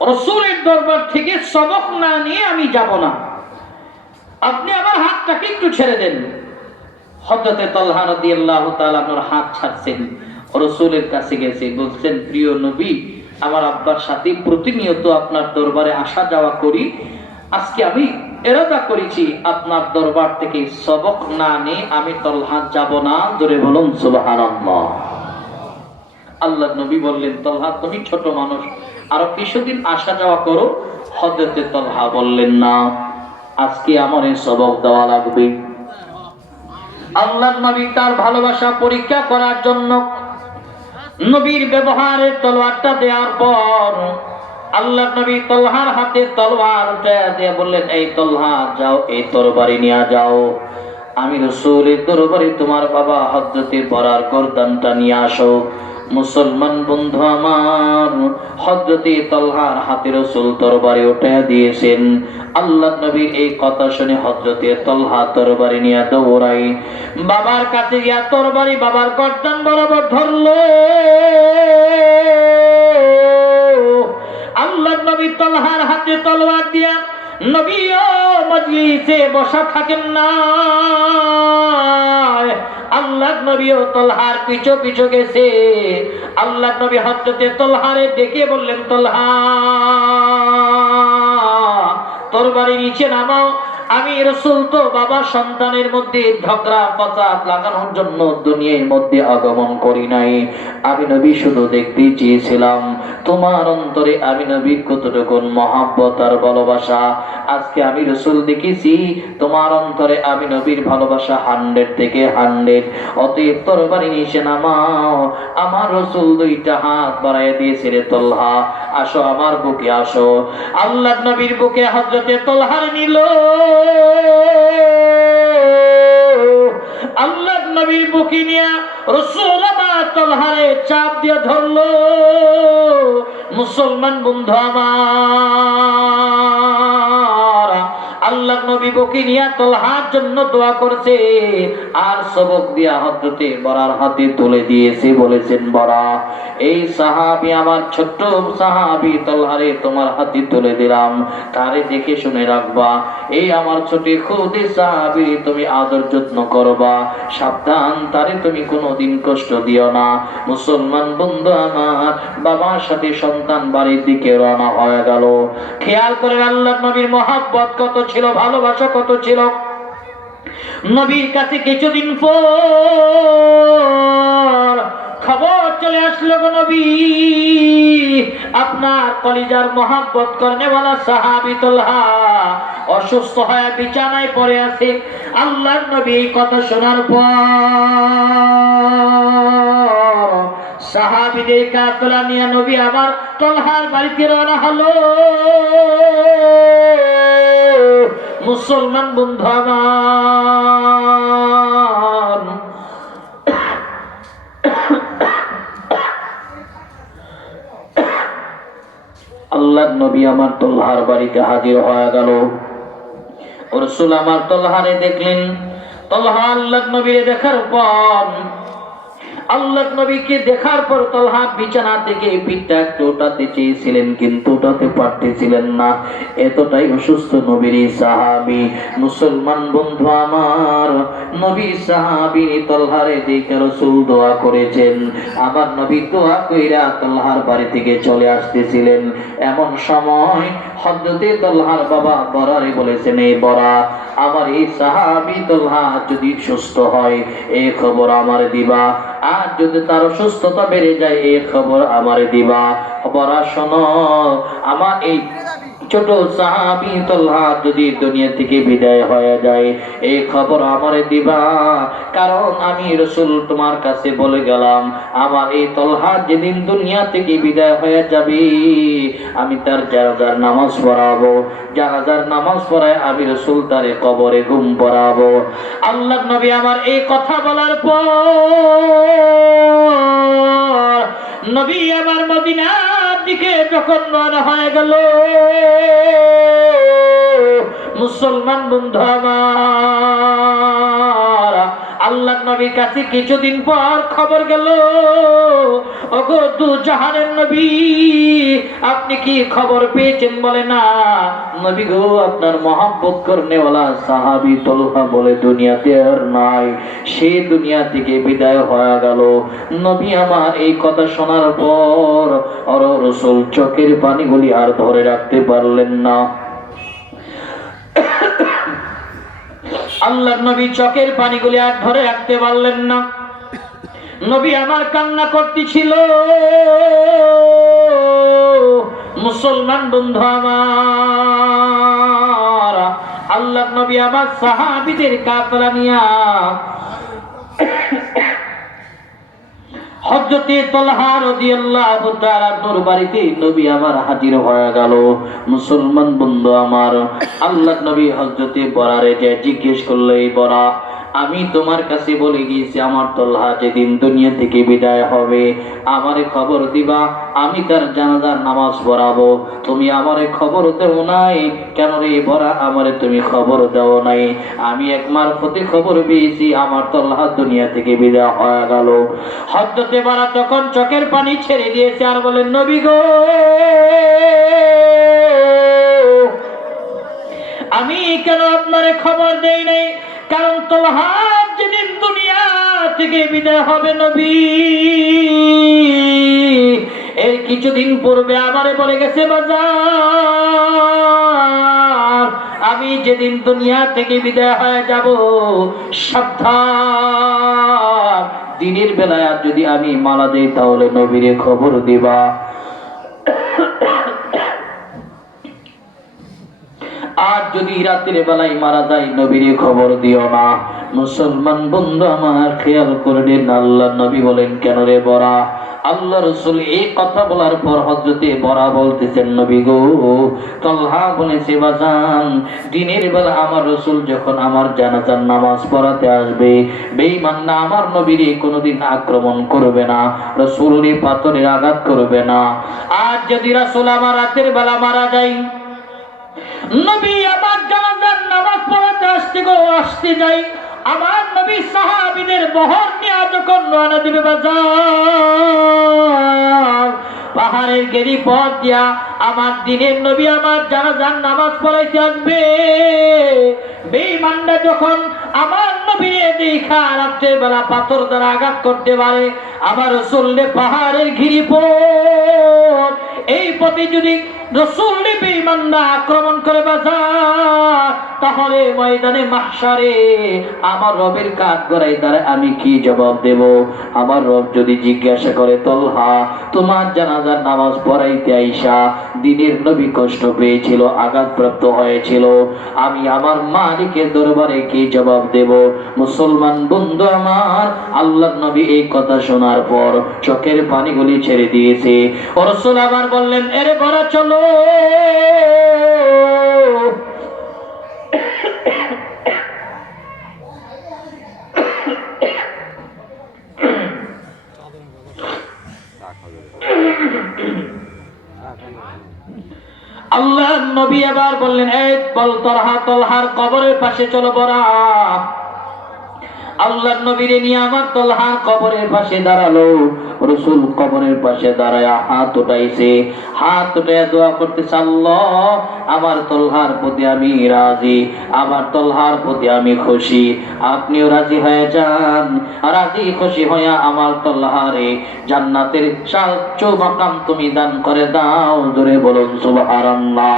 রাসূলের দরবার থেকে সবক না নিয়ে আমি যাব না, আপনি আমার হাতটাকে একটু ছেড়ে দেন। হযরতে তালহা রাদিয়াল্লাহু তাআলা আনহুর হাত ছাড়ছেন, রাসূলের কাছে গেছে, বলছেন, প্রিয় নবী, আমার আব্বার সাথে প্রতিনিয়ত আপনার দরবারে আসা যাওয়া করি, আজকে আমি ইরাদা করেছি আপনার দরবার থেকে সবক না নিয়ে আমি তালহা যাব না। জোরে বলুন সুবহানাল্লাহ। আল্লাহর নবী বললেন, তালহা তুমি ছোট মানুষ, আরো কিছুদিন আসা যাওয়া করো। হযরতে তালহা বললেন, না, আজকে আমার এই সবক দেওয়া লাগবে। আল্লাহর নবী তার ভালোবাসা পরীক্ষা করার জন্য নবীর ব্যবহারের তলোয়ারটা দেওয়ার পর আল্লাহর নবী তালহার হাতে তলোয়ার উঠায় দিয়ে বললেন, এই তালহা, যাও এই তরবারি নিয়ে যাও, আমি রাসূলের দরবারে তোমার বাবা হযরতে বরার গর্দানটা নিয়ে আসো। মুসলমান বন্ধু আমার, হযরতে তালহার হাতে রাসূল তরবারি উঠায় দিয়েছেন। আল্লাহর নবীর এই কথা শুনে হযরতে তালহা তরবারি নিয়ে দৌড়াই বাবার কাছে গিয়া তরবারি বাবার গর্দান বরাবর ধরলো। আল্লাহর নবী তালহার হাতে তলোয়ার দিয়া নবীও মজলিসে বসা থাকেন না, আল্লাহর নবীও তালহার পিছু পিছু গেছে। আল্লাহর নবী হযরতে তালহারে ডেকে বললেন, তালহা, তরবারি নিচে নামাও, আমি রাসূল তো বাবা সন্তানের মধ্যে ঝগড়া ফাসাদ লাগানোর জন্য দুনিয়ার মধ্যে আগমন করি নাই। আমি নবী শুধু দেখতে চেয়েছিলাম তোমার অন্তরে আমি নবীর কতটুকু মহব্বত আর ভালোবাসা। আজকে আমি রাসূল দেখেছি তোমার অন্তরে আমি নবীর ভালোবাসা 100 থেকে 100। অতএব তরবারি নিচে নামাও। আমার রাসূল দুইটা হাত বাড়ায় দিয়েছে, রে তালহা, আসো আমার বুকে আসো। আল্লাহর নবীর বুকে হযরতে তালহা নিল। আল্লাহর নবীর বুকে নিয়ে রাসূল আমার তালহারে চাপ দিয়ে ধরলো। মুসলমান বন্ধু আমার, আল্লাহর নবী বুকে নিয়ে তালহার জন্য দোয়া করছে আর সবক দিয়া হযরতে বরার হাতে তুলে দিয়েছে। বলেছেন, বরা, এই সাহাবী আমার ছোট্ট সাহাবী তালহারে তোমার হাতে তুলে দিলাম, তারে দেখে শুনে রাখবা। এই আমার ছোট খুদে সাহাবী তুমি আদর যত্ন করবা, সাবধান, তারে তুমি কোনোদিন কষ্ট দিও না। মুসলমান বন্ধু আমার, বাবার সাথে সন্তান বাড়ির দিকে রওনা হয়ে গেল। খেয়াল করে আল্লাহর নবীর মহব্বত কত ছিল, ভালোবাসা কত ছিল। নবীর কাছে কিছুদিন পর খবর চলে আসলো, গো নবী, আপনার কলিজার মহব্বত করনেওয়ালা সাহাবী তালহা অসুস্থ হয়ে বিছানায় পড়ে আছে। আল্লাহর নবী এই কথা শোনার পর সাহাবীদের কাফেলা নিয়ে নবী আমার তালহার বাড়িতে রওনা হলো। মুসলমান বন্ধু আমার, আল্লাহর নবী আমার তালহার বাড়িতে হাজির হয়ে গেল। রাসূল আমার তালহারে দেখলেন। তালহা আল্লাহর নবীকে দেখার পর আল্লাহর নবীকে দেখার পর তালহা বিছানা থেকে পিঠটা একটু উঠাতে চেয়েছিলেন, কিন্তু উঠাতে পারতেছিলেন না, এতটাই অসুস্থ নবীর সাহাবী। মুসলমান বন্ধু আমার, নবী সাহাবী তালহারে দেখে রাসূল দোয়া করেছেন। আমার নবী দোয়া কইরা তালহার বাড়ি থেকে চলে আসতেছিলেন। এমন সময় হযরতে তালহার বাবা বরারে বলেছেন, এই বরা, আমার এই সাহাবী তালহা যদি সুস্থ হয় এই খবর আমার দিবা, আর যদি তার অসুস্থতা বেড়ে যায় এই খবর আমার দিবা। বরা, শোনো, আমার এই ছোট সাহাবী তালহা যদি দুনিয়া থেকে বিদায় হয়ে যায় এই খবর আমারে দিবা, কারণ আমি রাসূল তোমার কাছে বলে গেলাম আমার এই তালহা যেদিন দুনিয়া থেকে বিদায় হয়ে যাবে আমি তার জানাজার নামাজ পড়াবো, জানাজার নামাজ পড়ায় আমি রাসূল তারে কবরে ঘুম পড়াবো। আল্লাহর নবী আমার এই কথা বলার পর নবী আমার মদিনার দিকে যখন রওনা হয়ে গেল, মুসলমান বন্ধু আমার, আল্লাহর নবীর কাছে কিছুদিন পর খবর গেল, ওগো দু জাহানের নবী, আপনি কি খবর পেয়েছেন? বলে না নবী গো, আপনার মহব্বত করনেওয়ালা সাহাবী তলহা বলে দুনিয়াতে আর নাই, সে দুনিয়া থেকে বিদায় হয়ে গেল। নবী আমার এই কথা শোনার পর রাসূল চোখের পানিগুলি আর ধরে রাখতে পারলেন না। আল্লাহর নবী চোখের পানিগুলি আর ধরে রাখতে পারলেন না। নবী আমার কান্না করতেছিল। মুসলমান বন্ধু আমার, আল্লাহর নবী আমার সাহাবীদের কাফেলা নিয়া হযরতে তালহা রাদিয়াল্লাহু তাআলা নূর বাড়িতে নবী আমার হাজির হয়ে গেল। মুসলমান বন্ধু আমার, আল্লাহর নবী হযরতে বরারে যে জিজ্ঞেস করলো, এই বরা, আমি তোমার কাছে বলে গিয়েছি আমার তালহা যেদিন দুনিয়া থেকে বিদায় হবে আমারে খবর দিবা, আমি তার জানাজার নামাজ পড়াবো। তুমি আমারে খবর দেও নাই কেন রে বরা? আমারে তুমি খবর দেও নাই। আমি এক মারফতে খবর পেয়েছি আমার তালহা দুনিয়া থেকে বিদায় হয়ে গেল। হযরতে বরা তখন চোখের পানি ছেড়ে দিয়েছে আর বলেন, নবী গো, আমি কেন আপনারে খবর দেই নাই? কারণ তালহা যেদিন দুনিয়া থেকে বিদায় হবে নবী, এর কিছুদিন পূর্বে আমারে বলে গেছে, বাজার, আমি যেদিন দুনিয়া থেকে বিদায় হয়ে যাব সাবধান, দিনের বেলায় আর যদি আমি মারা যাই তাহলে নবীরে খবর দিবা, আর যদি রাতের বেলায় মারা যায় নবীরে খবর দিও না। মুসলমান বন্ধু আমার, খেয়াল করলেন আল্লাহ নবী বলেন, কেন রে বরা? আল্লাহ রাসূল এই কথা বলার পর হযরতে বরা বলতেছেন, নবী গো, তালহা বলেছে বাজান, দিনের বেলা আমার রাসূল যখন আমার জানাজার নামাজ পড়াতে আসবে, বেঈমানরা আমার নবীরে কোনোদিন আক্রমণ করবে না, রাসূলরে পাথরের আঘাত করবে না। আর যদি রাসূল আমার রাতের বেলা মারা যায়, নবী আমার জানাজার নামাজ পড়াতে আসতে যাই, আমার নবী সাহাবীদের বহর নিয়ে যখন রওনা দিবে বাজার, পাহাড়ের গেরি পথ দিয়া আমার দিনের নবী আমার জানাজার নামাজ পড়াইতে আসবে, বেঈমানরা যখন আমার নবীরে দেখা রাতের বেলা পাথর দ্বারা আঘাত করতে পারে, আমার রাসূলকে পাহাড়ের গিরি পথ, এই পথে যদি রাসূলকে বেঈমানরা আক্রমণ করে বাজার, তাহলে ময়দানে মাহশারে আমার রবের কাঠগড়ায় দাঁড়ায় আমি কি জবাব দেব? আমার রব যদি জিজ্ঞাসা করে, তালহা তোমার জানাজার নামাজ পড়াইতে আইসা দিনের নবী কষ্ট পেয়েছিল, আঘাতপ্রাপ্ত হয়েছিল, আমি আমার মালিকের দরবারে কি জবাব দেব? মুসলমান বন্ধু আমার, আল্লাহর নবী এই কথা শোনার পর চোখের পানিগুলি ছেড়ে দিয়েছে। রাসূল আবার বললেন, এরে বড় চলো, আল্লাহ নবী আবার বললেন, এই বল তালহার কবরের পাশে চলো বরা। আল্লাহর নবীরে নিয়ে আমার তালহার কবরের পাশে দাঁড়ালো। রাসূল কবরের পাশে দাঁড়ায় হাত উঠাইছে, হাত উঠায় দোয়া করতেছে, আল্লাহ আমার তালহার প্রতি আমি রাজি, আমার তালহার প্রতি আমি খুশি, আপনিও রাজি হয়ে যান, রাজি খুশি হয়ে আমার তালহারে জান্নাতের সর্বোচ্চ মাকাম তুমি দান করে দাও। জোরে বলুন সুবহানাল্লাহ।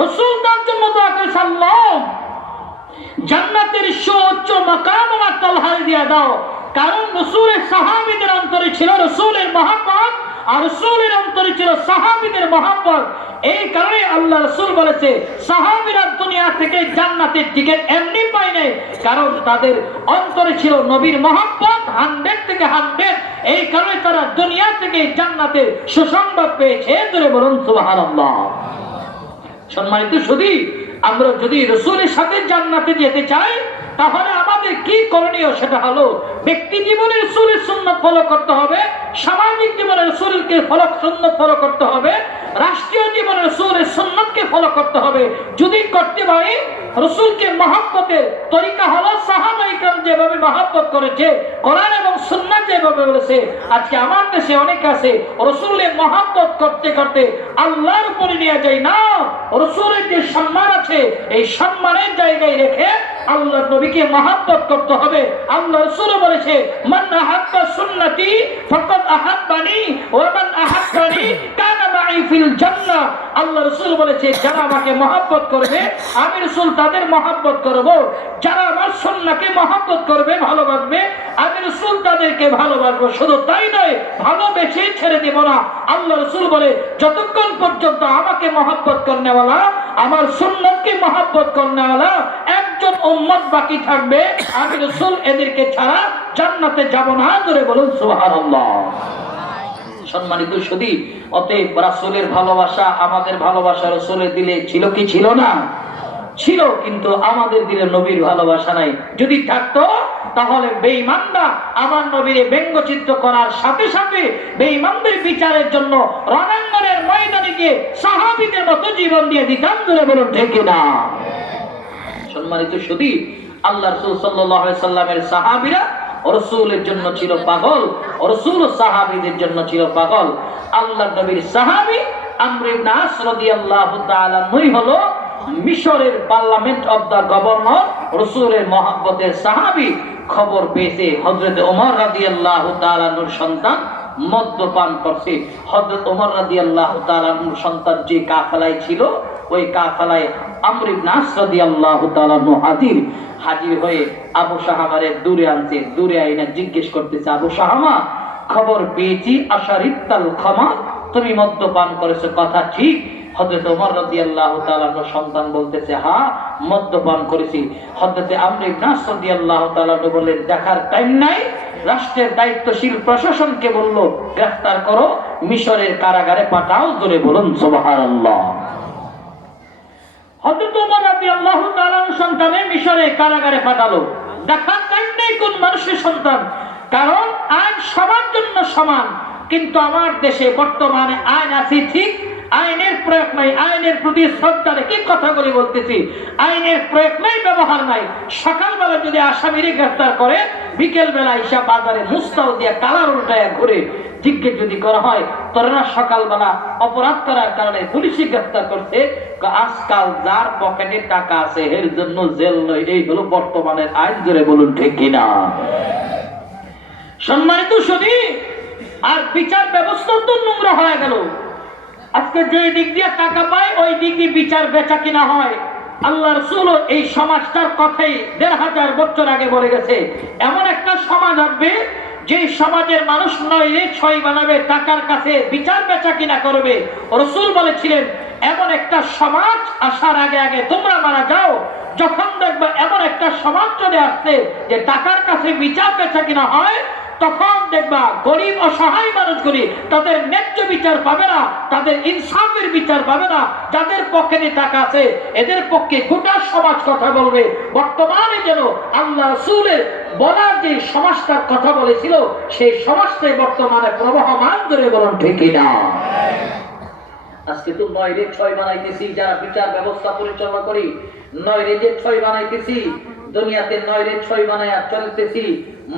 রাসূল তার জন্য দোয়া করেছে, আল্লাহ জান্নাতের সর্বোচ্চ মাকাম আমার তালহারে দিয়ে দাও। কারণ রাসূলের সাহাবীদের অন্তরে ছিল রাসূলের মহব্বত, আর রাসূলের অন্তরে ছিল সাহাবীদের মহব্বত। এই কারণে আল্লাহ রাসূল বলেছে, সাহাবীরা দুনিয়া থেকে জান্নাতের টিকিট এমনি পায় নাই, কারণ তাদের অন্তরে ছিল নবীর মহব্বত 100 থেকে 100। এই কারণে তারা দুনিয়া থেকে জান্নাতের সুসংবাদ পেয়েছে। ধরে বলুন সুবহানাল্লাহ। সম্মানিত সুধী, আমরা যদি রাসূলের সাথে জান্নাতে যেতে চাই তাহলে আমাদের কি করণীয়? সেটা হলো ব্যক্তি জীবনে রাসূলের সুন্নাত ফলো করতে হবে, সামাজিক জীবনে রাসূলকে সুন্নাত ফলো করতে হবে, রাষ্ট্রীয় জীবনে রাসূলের সুন্নাতকে ফলো করতে হবে। যদি করতে পারি, রাসূলকে মহব্বতের তরিকা হলো সাহাবায়ে কেরাম যেভাবে মহব্বত করেছে, কোরআন এবং সুন্নাত যেভাবে বলেছে। আজকে আমার দেশে অনেক আছে রাসূলের মহব্বত করতে করতে আল্লাহর উপরে নিয়ে যায় না, রাসূলের যে সম্মান আছে এই সম্মানের জায়গায় রেখে আল্লাহর নবীকে মহব্বত করতে হবে। আল্লাহ রাসূল বলেছে, মান আহাব্বা সুন্নতি ফাকাদ আহাব্বানি ওয়া মান আহাব্বানি কানা মাই ফিল জান্নাহ। আল্লাহ রাসূল বলেছে, যারা আমাকে মহব্বত করবে আমি রাসূল তাদের মহব্বত করব। যারা আমার সুন্নাহকে মহব্বত করবে, ভালোবাসবে, আমি রাসূল তাদেরকে ভালোবাসবো। শুধু তাই নয়, ভালোবেসে ছেড়ে দেব না। আল্লাহ রাসূল বলে, যতক্ষণ পর্যন্ত আমাকে মহব্বত করনেওয়ালা, আমার সুন্নাতকে মহব্বত করনেওয়ালা একজন উম্মত বাকি থাকবে, আমি রাসূল এদেরকে ছাড়া জান্নাতে যাব না। জোরে বলুন সুবহানাল্লাহ। সম্মানিত সুধী, অতএব রাসূলের ভালোবাসা, আমাদের ভালোবাসা রাসূলের দিলে ছিল কি ছিল না? ছিল, কিন্তু আমাদের দিলে নবীর ভালোবাসা নাই। যদি থাকতো তাহলে বেঈমানরা আমার নবীর ব্যঙ্গচিত্র করার সাথে সাথে বেঈমানদের বিচারের জন্য রণাঙ্গনের ময়দানে গিয়ে সাহাবীদের মতো জীবন দিয়ে দিতাম। জোরে বলুন ঠিক না? সম্মানিত সুধী, আল্লাহ রাসূল সাল্লাল্লাহু আলাইহি সাল্লামের সাহাবীরা রাসূলের জন্য ছিল পাগল, রাসূল সাহাবীদের জন্য ছিল পাগল। আল্লাহর নবীর সাহাবী আমর ইবনে আস রাদিয়াল্লাহু তাআলা হলো মিশরের পার্লামেন্ট অফ দা গভর্নর, রাসূলের মহব্বতের সাহাবী। খবর পেয়েছে হযরত ওমর রাদিয়াল্লাহু তাআলা নূর সন্তান মদ্যপান করছে। হযরত ওমর রাদিয়াল্লাহু তাআলা নূর সন্তান যে কাফেলায় ছিল, ওই কাফেলায় আমর ইবনে আস রাদিয়াল্লাহু তাআলা হাজির হয়ে আবু শাহামারে দূরে আনছে। দূরে আইনা জিজ্ঞেস করতেছে, আবু শাহামা, খবর পেয়েছি আশারিতাল খামার, তুমি মদ্যপান করেছো, কথা ঠিক? হযরত ওমর রাদিয়াল্লাহু তাআলা সন্তান বলতেছে, হ্যাঁ মদ্যপান করেছি। হযরত আমর ইবনে আস রাদিয়াল্লাহু তাআলা বললেন, দেখার টাইম নাই। রাষ্ট্রের দায়িত্বশীল প্রশাসনকে বলল, গ্রেফতার করো, মিশরের কারাগারে পাঠাও। জোরে বলুন সুবহানাল্লাহ। হযরত ওমর রাদিয়াল্লাহু তাআলা সন্তানে মিশরে কারাগারে পাঠালো। দেখার টাইম নেই কোন মানুষের সন্তান, কারণ আইন সবার জন্য সমান। কিন্তু আমার দেশে বর্তমানে আইন আছে ঠিক, আইনের প্রয়োগ নাই। আইনের প্রতি শ্রদ্ধা রেখে কথাগুলি বলতেছি। আইনের প্রয়োগ নাই, ব্যবহার নাই। সকালবেলা যদি আসামিরে গ্রেফতার করে, বিকেল বেলা ইসা বাজারে মুস্তাও দিয়ে কালার উল্টায় ঘুরে জিজ্ঞেস যদি করা হয়, তোরা সকালবেলা অপরাধ করার কারণে পুলিশে গ্রেফতার করছে, আজকাল যার পকেটে টাকা আছে এর জন্য জেল নয়। এই হলো বর্তমানের আইন। জোরে বলুন ঠিক কিনা? সম্মানিত সুধী, আর বিচার ব্যবস্থা তো নোংরা হয়ে গেল। আজকে যে দিক দিয়ে টাকা পায় ওই দিক দিয়ে বিচার বেচা কিনা হয়। আল্লাহ রাসূল এই সমাজটার কথাই ১৫০০ বছর আগে বলে গেছে, এমন একটা সমাজ আসবে যে সমাজের মানুষ নইলে ছয় বানাবে, টাকার কাছে বিচার বেচা কিনা করবে। রাসূল বলেছিলেন, এমন একটা সমাজ আসার আগে আগে তোমরা মারা যাও। যখন দেখবে এমন একটা সমাজ চলে আসছে যে টাকার কাছে বিচার বেচা কিনা হয়, তখন দেখবা গরিব অসহায় মানুষগুলি তাদের ন্যায্য বিচার পাবে না, তাদের ইনসাফের বিচার পাবে না। যাদের পকেটে টাকা আছে এদের পক্ষে গোটা সমাজ কথা বলবে। বর্তমানে যেন আল্লাহ রাসূলের বলার যে সমাজটার কথা বলেছিল, সেই সমাজটাই বর্তমানে প্রবহমান। ধরে বলুন ঠিক না? আজকে তো ৯ রে ৬ বানাইতেছি, যারা বিচার ব্যবস্থা পরিচালনা করি ৯ রে ৬ বানাইতেছি, দুনিয়াতে ৯ রে ৬ বানায়া চলতেছি।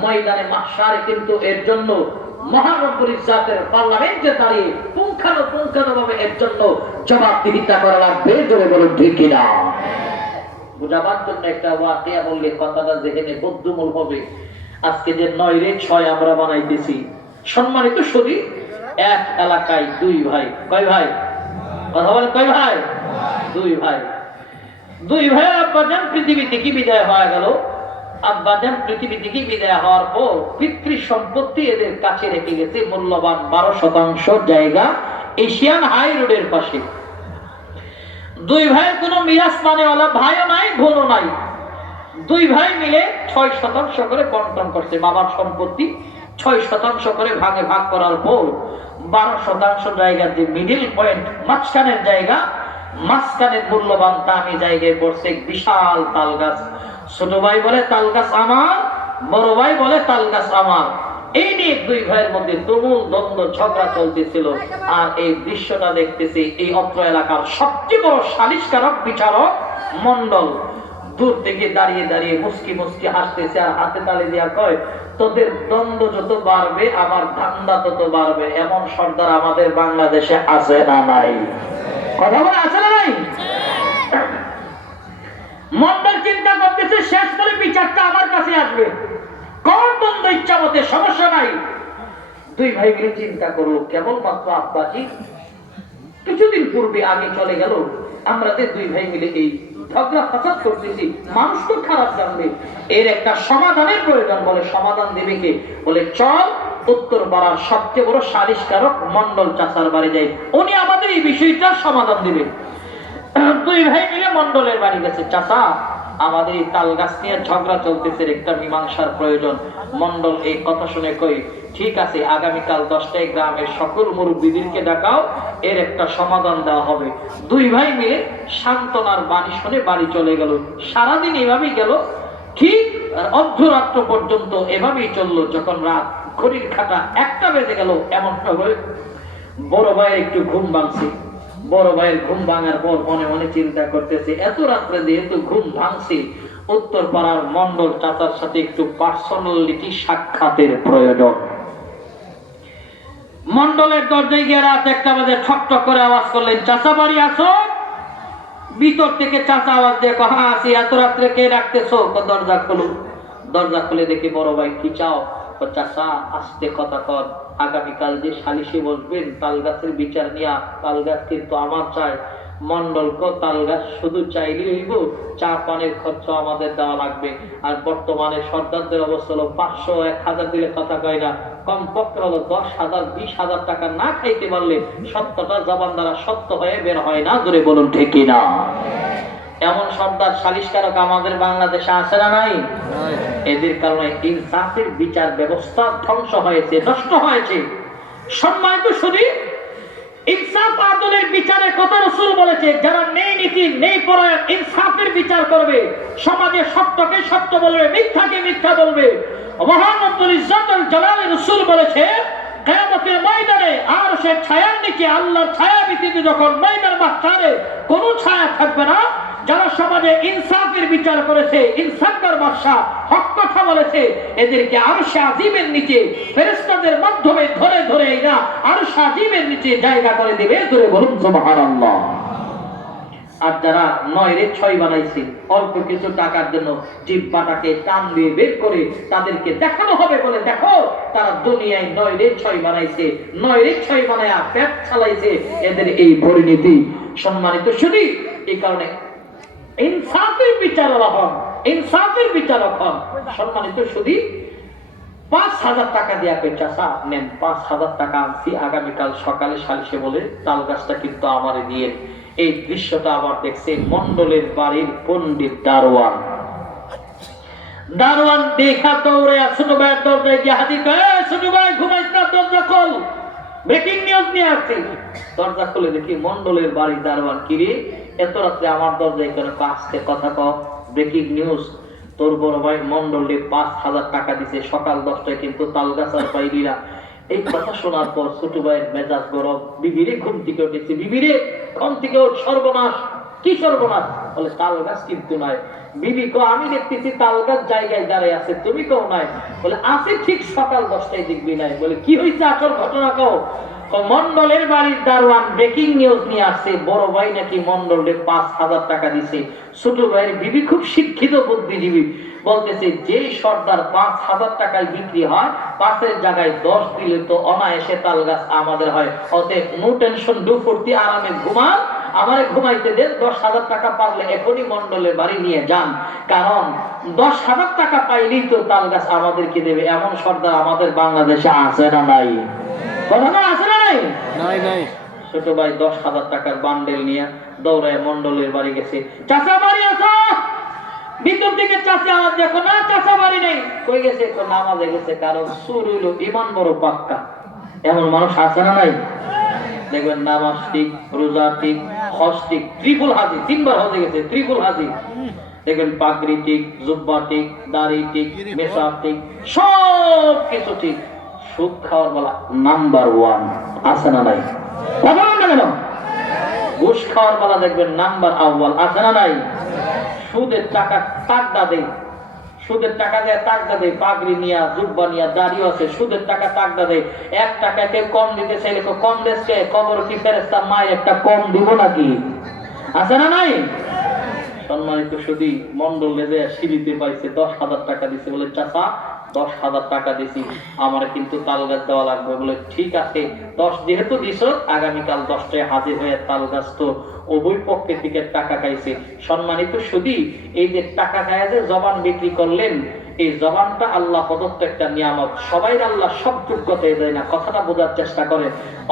ময়দানে মাহশারে কিন্তু এর জন্য মহান রব্বুল ইজ্জাতের পার্লামেন্টে দাঁড়িয়ে পুঙ্খানুপুঙ্খানুভাবে এর জন্য জবাবদিহিতা করা লাগবে। জোরে বলুন ঠিক কিনা? বুঝাবার জন্য একটা ওয়াকিয়া বললে কথাটা যেখানে বদ্ধমূল হবে। আজকে যে ৯ রে ৬ আমরা বানাইতেছি, সম্মানিত সুধী, এক এলাকায় ২ ভাই। কয় ভাই? কথা বলে কয় ভাই? ২ ভাই। ২ ভাই আব্বাজান পৃথিবী থেকে বিদায় হয়ে গেল। আব্বাজান পৃথিবী থেকে বিদায় হওয়ার পর পিতৃ সম্পত্তি এদের কাছে রেখে গেছে মূল্যবান ১২% জায়গা এশিয়ান হাই রোডের পাশে। ২ ভাইয়ের কোনো মিরাস মানেওয়ালা ভাইও নাই, বোনও নাই। ২ ভাই মিলে ৬% করে বন্টন করছে। বাবার সম্পত্তি ৬% করে ভাগে ভাগ করার পর ১২% জায়গার যে মিডিল পয়েন্ট, মাঝখানের জায়গা, মাঝখানের মূল্যবান দামি জায়গায় পড়ছে বিশাল তাল গাছ। ছোট ভাই বলে তাল গাছ আমার, বড় ভাই বলে তাল গাছ আমার। এই নিয়ে দুই ভাইয়ের মধ্যে তুমুল দ্বন্দ্ব ঝগড়া চলতেছিল। আর এই দৃশ্যটা দেখতেছি এই অত্র এলাকার সবচেয়ে বড় সালিশকারক বিচারক মন্ডল দূর থেকে দাঁড়িয়ে দাঁড়িয়ে মুস্কি মুস্কি হাসতেছে আর হাতে তালি দিয়া কয়, তোদের দ্বন্দ্ব যত বাড়বে আমার ধান্দা তত বাড়বে। এমন সর্দার আমাদের বাংলাদেশে আছে না নাই? কথা বলে আছে না নাই? মন্ডল চিন্তা করতেছে শেষ করে বিচারটা আমার কাছে আসবে, কোন দ্বন্দ্ব ইচ্ছা মতে, সমস্যা নাই। দুই ভাই মিলে চিন্তা করলো, কেবলমাত্র আব্বাজি কিছুদিন পূর্বে আগে চলে গেল, আমরা যে দুই ভাই মিলে এই ঝগড়া ফাসাদ করতেছি, মানুষ তো খারাপ জানবে, এর একটা সমাধানের প্রয়োজন। বলে সমাধান দেবে কে? বলে চল উত্তর পাড়ার সবচেয়ে বড় সালিশকারক মন্ডল চাচার বাড়ি যাই, উনি আমাদের এই বিষয়টার সমাধান দিবে। দুই ভাই মিলে মন্ডলের বাড়ি গেছে। চাচা, আমাদের এই তাল গাছ নিয়ে ঝগড়া চলতেছে, একটা মীমাংসার প্রয়োজন। মন্ডল এই কথা শুনে কই, ঠিক আছে, আগামীকাল 10টায় গ্রামের সকল মুরব্বীদেরকে ডাকাও, এর একটা সমাধান দেওয়া হবে। দুই ভাই মিলে সান্ত্বনার বাণী শুনে বাড়ি চলে গেল। সারাদিন এভাবেই গেল, ঠিক অর্ধরাত্র পর্যন্ত এভাবেই চললো। যখন রাত ঘড়ির কাঁটা 1টা বেজে গেল, এমন সময় বড় ভাইয়ের একটু ঘুম ভাঙছে। বড় ভাইয়ের ঘুম ভাঙার পর মনে মনে চিন্তা করতেছে, এত রাত্রে যেহেতু ঘুম ভাঙছে, উত্তর পাড়ার মন্ডল চাচার সাথে একটু পার্সোনালিটি সাক্ষাতের প্রয়োজন। মন্ডলের দরজায় গিয়ে রাত 1টা বাজে ঠক ঠক করে আওয়াজ করলেন, চাচা বাড়ি আসো। ভিতর থেকে চাচা আওয়াজ দিয়ে কহা আসি, এত রাত্রে কে ডাকতেছো? দরজা খুলো। দরজা খুলে দেখি বড় ভাই, কি চাও? চাচা আস্তে কথা কর, আগামীকাল যে সালিশে বসবেন তাল গাছের বিচার নিয়ে, তাল গাছ কিন্তু আমার চাই। মন্ডল কো তাল গাছ শুধু চাইলে হইব, চা পানের খরচ আমাদের দেওয়া লাগবে। আর বর্তমানে সর্দারদের অবস্থা হলো 500 1000 দিলে কথা কয় না, কমপক্ষে হলো 10,000 20,000 টাকা না খাইতে পারলে সত্যটা জবান দ্বারা সত্য হয়ে বের হয় না। জোরে বলুন ঠিক কিনা? এমন সর্দার সালিশকারক আমাদের বাংলাদেশে আছে না নাই? এদের কারণে ইনসাফের বিচার ব্যবস্থা ধ্বংস হয়েছে, নষ্ট হয়েছে। সম্মানিত শুধু ইনসাফ আদলের বিচারের কথা রাসূল বলেছে, যারা নেই নীতি নেই পরায়ণ ইনসাফের বিচার করবে, সমাজে সত্যকে সত্য বলবে, মিথ্যাকে মিথ্যা বলবে, মহান রব্বুল ইজ্জতুল জালালের রাসূল বলেছে কিয়ামতের ময়দানে আরশের ছায়ার নিচে আল্লাহর ছায়া ব্যতীত যখন ময়দান মাঝখানে কোনো ছায়া থাকবে না, যারা সমাজে ইনসাফের বিচার করেছে, ইনসাফের বাদশা হক কথা বলেছে, এদেরকে আরশে আজিমের নিচে ফেরেশতাদের মাধ্যমে ধরে ধরে এরা আরশে আজিমের নিচে জায়গা করে দিবে। ধরে বলুন সুবহানাল্লাহ। আর যারা 9-6 বানাইছে অল্প কিছু টাকার জন্য, জিহ্বাটাকে টান দিয়ে বের করে তাদেরকে দেখানো হবে বলে, দেখো তারা দুনিয়ায় 9-6 বানাইছে, 9-6 বানায়া পেট চালাইছে, এদের এই পরিণতি। সম্মানিত শুধু এই কারণে ইনসাফের বিচারক হন, ইনসাফের বিচারক হন। সম্মানিত শুধু 5,000 টাকা দিয়া কই, চাচা নেন 5,000 টাকা আনছি, আগামীকাল সকালে সালিশে বলে তাল গাছটা কিন্তু আমারে দিয়ে। এই দৃশ্যটা আবার দেখছে মন্ডলের বাড়ির পণ্ডিত দারোয়ান। দারোয়ান দেখা দৌড়ে ছোট ভাইয়ের দরজায় গিয়ে হাজির করে, ছোট ভাই ঘুমাইস না, দরজা খোল, ব্রেকিং নিউজ নিয়ে আসছি। দরজা খুলে দেখি মন্ডলের বাড়ির দারোয়ান। কিরে এত রাত্রে আমার দরজায় কেন? আজকে কথা কও, ব্রেকিং নিউজ, তোর বড় ভাই মন্ডলে 5,000 টাকা দিছে, সকাল 10টায় কিন্তু তাল গাছ আর পাইলি না। এই কথা শোনার পর ছোট ভাইয়ের মেজাজ গরম। বিবিরে ঘুম থেকে উঠেছে, বিবিরে ঘুম থেকে উঠ, সর্বনাশ। কি সর্বনাশ? বলে তাল গাছ কিন্তু নাই। বিবি কো আমি দেখতেছি তাল গাছ জায়গায় দাঁড়ায় আছে, তুমি কেউ নাই? বলে আছে, ঠিক সকাল 10টায় দেখবি নাই। বলে কি হয়েছে, আসল ঘটনা কও। মন্ডলের বাড়ির দারোয়ান ব্রেকিং নিউজ নিয়ে আসছে, বড় ভাই নাকি মন্ডলে 5,000 টাকা দিছে। ছোট ভাইয়ের বিবি খুব শিক্ষিত বুদ্ধিজীবী, বলতেছে যে সর্দার 5,000 টাকায় বিক্রি হয়, 5-এর জায়গায় 10 দিলে তো অনায়াসে তাল গাছ আমাদের হয়। অতএব নো টেনশন, দুফুর্তি, আরামে ঘুমান, আমারে ঘুমাইতে দেন। 10,000 টাকা পারলে এখনই মন্ডলের বাড়ি নিয়ে যান, কারণ 10,000 টাকা পাইলেই তো তাল গাছ আমাদেরকে দেবে। এমন সর্দার আমাদের বাংলাদেশে আছে না নাই? কথা আছে না নাই? নাই নাই। ছোট ভাই 10,000 টাকার বান্ডেল নিয়ে দৌড়ায় মন্ডলের বাড়ি গেছে। চাচা বাড়ি আসো। ভিতর থেকে চাচা আওয়াজ, দেখো না চাচা বাড়ি নেই। কই গেছে? তো নামাজে গেছে। কারণ সুর হইল ইমান বড় পাক্কা। এমন মানুষ আছে না নাই? দেখবেন নামাজ ঠিক, রোজা ঠিক, হজ ঠিক, ত্রিপুল হাজি, 3বার হজে গেছে, ত্রিপুল হাজি। দেখবেন পাগড়ি ঠিক, জুব্বা ঠিক, দাড়ি ঠিক, মেশাব ঠিক, সব কিছু ঠিক। সুদ খাওয়ার বলা নাম্বার 1 আছে না নাই? কথা বলেন না কেন? ঘুষ খাওয়ার বলা দেখবেন নাম্বার আউয়াল আছে না নাই? সুদের টাকা তাগদা দেয়, সুদের টাকা দেয় তাগদা দেয়, পাগড়ি নিয়া জুব্বা নিয়া দাড়িও আছে, সুদের টাকা তাগদা দেয়। 1 টাকাকে কম দিতে চাইলে কম দেশকে কবর কি ফেরেশতা মায়ের একটা কম দিব নাকি? আছে না নাই? সম্মানিত সুধী মন্ডল লেজে সিঁড়িতে পাইছে 10,000 টাকা দিছে, বলে চাচা 10,000 টাকা দিছি, আমার কিন্তু তাল গাছ দেওয়া লাগবে। বলে ঠিক আছে, 10 যেহেতু দিছ আগামীকাল 10টায় হাজির হয়ে তাল গাছ তো উভয় পক্ষে থেকে টাকা খাইছে। সম্মানিত সুধী এই যে টাকা খায় যে জবান বিক্রি করলেন, এই জবানটা আল্লাহ প্রদত্ত একটা নিয়ামত। সবাই আল্লাহ সব যোগ্যতায় দেয় না, কথাটা বোঝার চেষ্টা করে।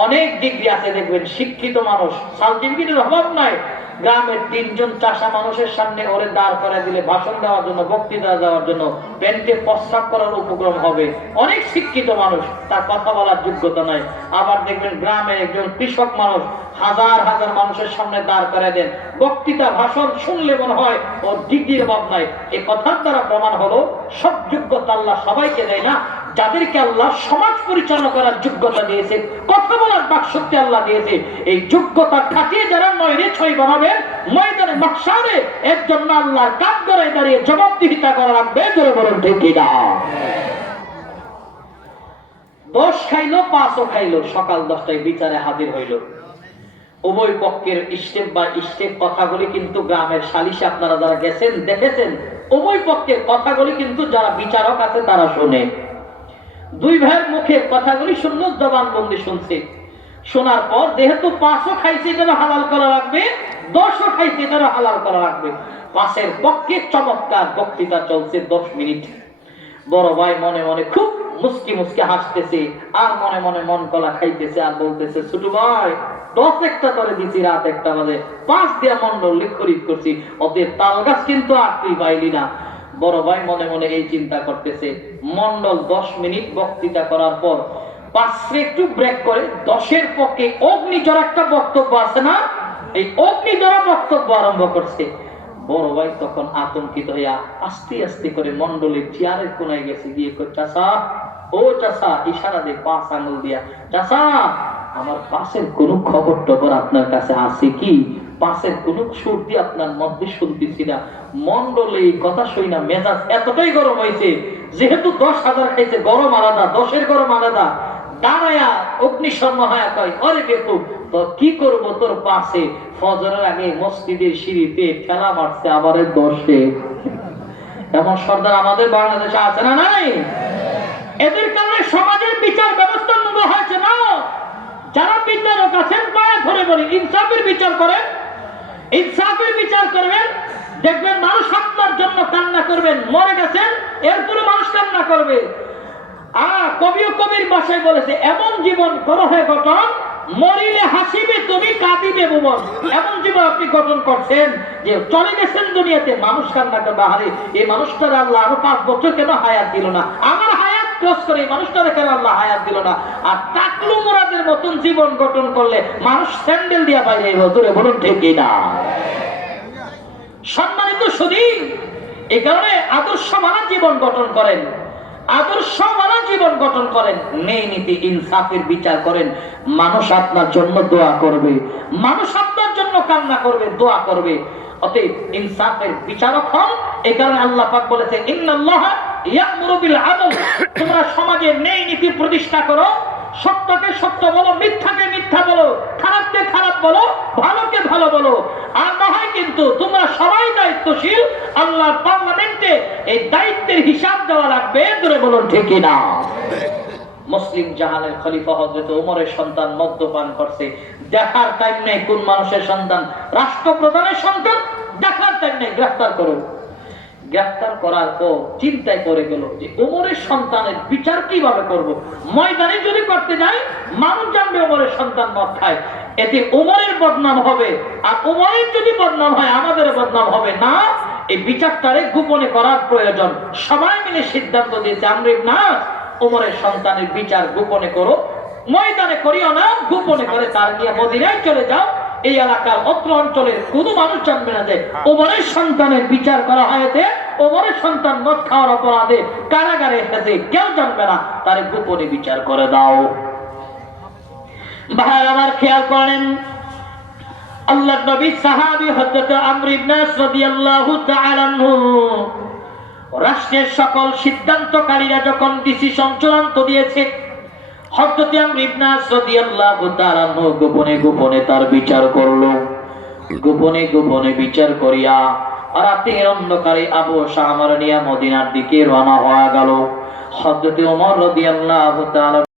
অনেক ডিগ্রি আছে দেখবেন, শিক্ষিত মানুষ, সার্টিফিকেটের অভাব নাই, গ্রামের 3 জন চাষা মানুষের সামনে ওরে দাঁড় করে দিলে ভাষণ দেওয়ার জন্য, বক্তৃতা দেওয়ার জন্য প্যান্টে প্রস্রাব করার উপক্রম হবে। অনেক শিক্ষিত মানুষ, তার কথা বলার যোগ্যতা নাই। আবার দেখবেন গ্রামের একজন কৃষক মানুষ হাজার হাজার মানুষের সামনে দাঁড় করে দেন, বক্তৃতা ভাষণ শুনলে মনে হয় ওর ডিগ্রির অভাব নাই। এই কথার দ্বারা প্রমাণ হলো সব যোগ্যতা আল্লাহ সবাইকে দেয় না। যাদেরকে আল্লাহ সমাজ পরিচালনা করার যোগ্যতা দিয়েছে, কথা বলার বাকশক্তি আল্লাহ দিয়েছে, এই যোগ্যতা খাটিয়ে যারা 9 বানাবেন ময়দানে মাহশারে এর জন্য আল্লাহর কাঠগড়ায় দাঁড়িয়ে জবাবদিহিতা করা লাগবে। জোরে বলুন ঠিক কিনা? 10 খাইলো 5ও খাইলো, সকাল 10টায় বিচারে হাজির হইল। উভয় পক্ষের স্টেপ বাই স্টেপ কথাগুলি কিন্তু গ্রামের সালিশে আপনারা যারা গেছেন দেখেছেন, উভয় পক্ষের কথাগুলি কিন্তু যারা বিচারক আছে তারা শোনে। 2 ভাইয়ের মুখে কথাগুলি শুনলো, জবানবন্দি শুনছে। শোনার পর যেহেতু 5ও খাইছে যেন হালাল করা লাগবে, 10ও খাইছে যেন হালাল করা লাগবে। 5-এর পক্ষে চমৎকার বক্তৃতা চলছে 10 মিনিট। বড় ভাই মনে মনে খুব মুস্কি মুস্কি হাসতেছে, আর মনে মনে মন কলা খাইতেছে, আর বলতেছে ছোট ভাই 10 একটা করে দিচ্ছি, রাত 1টা বাজে 5 দিয়া মন্ডল খরিদ করছি, ওদের তাল গাছ কিন্তু আর তুই পাইলি না। বড় ভাই মনে মনে এই চিন্তা করতেছে। মন্ডল 10 মিনিট বক্তৃতা করার পর 5 একটু ব্রেক করে 10-এর পক্ষে অগ্নিজরা একটা বক্তব্য আছে না, এই অগ্নিজরা বক্তব্য আরম্ভ করছে। বড় ভাই তখন আতঙ্কিত হইয়া আস্তে আস্তে করে মন্ডলের চেয়ারের কোনায় গেছে, গিয়ে কই চাচা, ও চাচা, ইশারা দিয়ে 5 আঙ্গুল দিয়া, চাচা আমার 5-এর কোন খবর টবর আপনার কাছে আছে কি? 5-এর কোন সুর দিয়ে আপনার মধ্যে শুনতেছি না। মন্ডলে এই কথা শুই না মেজাজ এতটাই গরম হয়েছে, যেহেতু 10,000 খাইছে, গরম আলাদা, 10-এর গরম আলাদা। দাঁড়ায়া অগ্নিশর্মা হয়ে কয়, আরে বেকু তো কি করবো তোর 5-এ? ফজরের আগে মসজিদের সিঁড়িতে ঠেলা মারছে আবার 10-এ। এমন সর্দার আমাদের বাংলাদেশে আছে না নাই? এদের কারণে সমাজের বিচার ব্যবস্থা উন্নত হয়েছে না। যারা বিচারক আছেন পায়ে ধরে বলি ইনসাফের বিচার করেন, ইনসাফের বিচার করবেন, দেখবেন মানুষ আপনার জন্য কান্না করবেন। মরে গেছেন এরপরে মানুষ কান্না করবে। কবির ভাষায় বলেছে, এমন জীবন করো হে গঠন, মরিলে হাসিবে তুমি, কাঁদিবে ভুবন। এমন জীবন আপনি গঠন করছেন যে চলে গেছেন দুনিয়াতে, মানুষ কান্না করবে, আরে এই মানুষটার আল্লাহ আরো 5 বছর কেন হায়াত দিল না, আমার হায়াত ক্রস করে এই মানুষটারে কেন আল্লাহ হায়াত দিল না। আর টাকলু মুরাদের মতন জীবন গঠন করলে মানুষ স্যান্ডেল দিয়া বাইরে বছরে, বলুন ঠিক কিনা? সম্মানিত সুধী, এই কারণে আদর্শ মানা জীবন গঠন করেন, আদর্শ মানা জীবন গঠন করেন, ন্যায় নীতি ইনসাফের বিচার করেন। মানুষ আপনার জন্য দোয়া করবে, মানুষ আপনার জন্য কান্না করবে, দোয়া করবে। অতএব ইনসাফের বিচারক হন। এই কারণে আল্লাহ পাক বলেছে, ইন্নাল্লাহা ইয়া'মুরু বিল আদল, তোমরা সমাজে ন্যায় নীতি প্রতিষ্ঠা করো, সত্যকে সত্য বলো, মিথ্যাকে মিথ্যা বলো, খারাপকে খারাপ বলো, ভালোকে ভালো বলো। আর না হয় কিন্তু তোমরা সবাই দায়িত্বশীল, আল্লাহর পার্লামেন্টে এই দায়িত্বের হিসাব দেওয়া লাগবে। ধরে বলুন ঠিক কিনা? মুসলিম জাহানের খলিফা হযরত ওমরের সন্তান মদ্যপান করছে, দেখার টাইম নেই কোন মানুষের সন্তান, রাষ্ট্রপ্রধানের সন্তান, দেখার টাইম নেই, গ্রেফতার করো। গ্রেফতার করার পর চিন্তায় পড়ে গেল যে ওমরের সন্তানের বিচার কিভাবে করব। ময়দানে যদি করতে যাই মানুষ জানবে ওমরের সন্তান মদ খায়, এতে ওমরের বদনাম হবে, আর ওমরের যদি বদনাম হয় আমাদের বদনাম হবে না। এই বিচারটারে গোপনে করার প্রয়োজন। সবাই মিলে সিদ্ধান্ত দিয়েছে, আমর না ওমরের সন্তানের বিচার গোপনে করো, ময়দানে করিও না, গোপনে করে তার নিয়ে মদিনায় চলে যাও। এই এলাকার অত্র অঞ্চলের কোন মানুষ জানবে না যে ওমরের সন্তানের বিচার করা হয়েছে, ওমরের সন্তান মদ খাওয়ার অপরাধে কারাগারে এসেছে, কেউ জানবে না, তার গোপনে বিচার করে দাও। ভাই আমার খেয়াল করেন, আল্লাহর নবী সাহাবী হযরত আমর ইবনে আস রাদিয়াল্লাহু তাআলা আনহু রাষ্ট্রের সকল সিদ্ধান্তকারীরা যখন ডিসিশন চূড়ান্ত দিয়েছে, হযরত আমর ইবনে আস রাদিয়াল্লাহু তাআলা আনহু গোপনে গোপনে তার বিচার করলো। গোপনে গোপনে বিচার করিয়া রাতের অন্ধকারে আবু শামর নিয়ে মদিনার দিকে রওনা হয়ে গেল। হযরত ওমর রাদিয়াল্লাহু তাআলা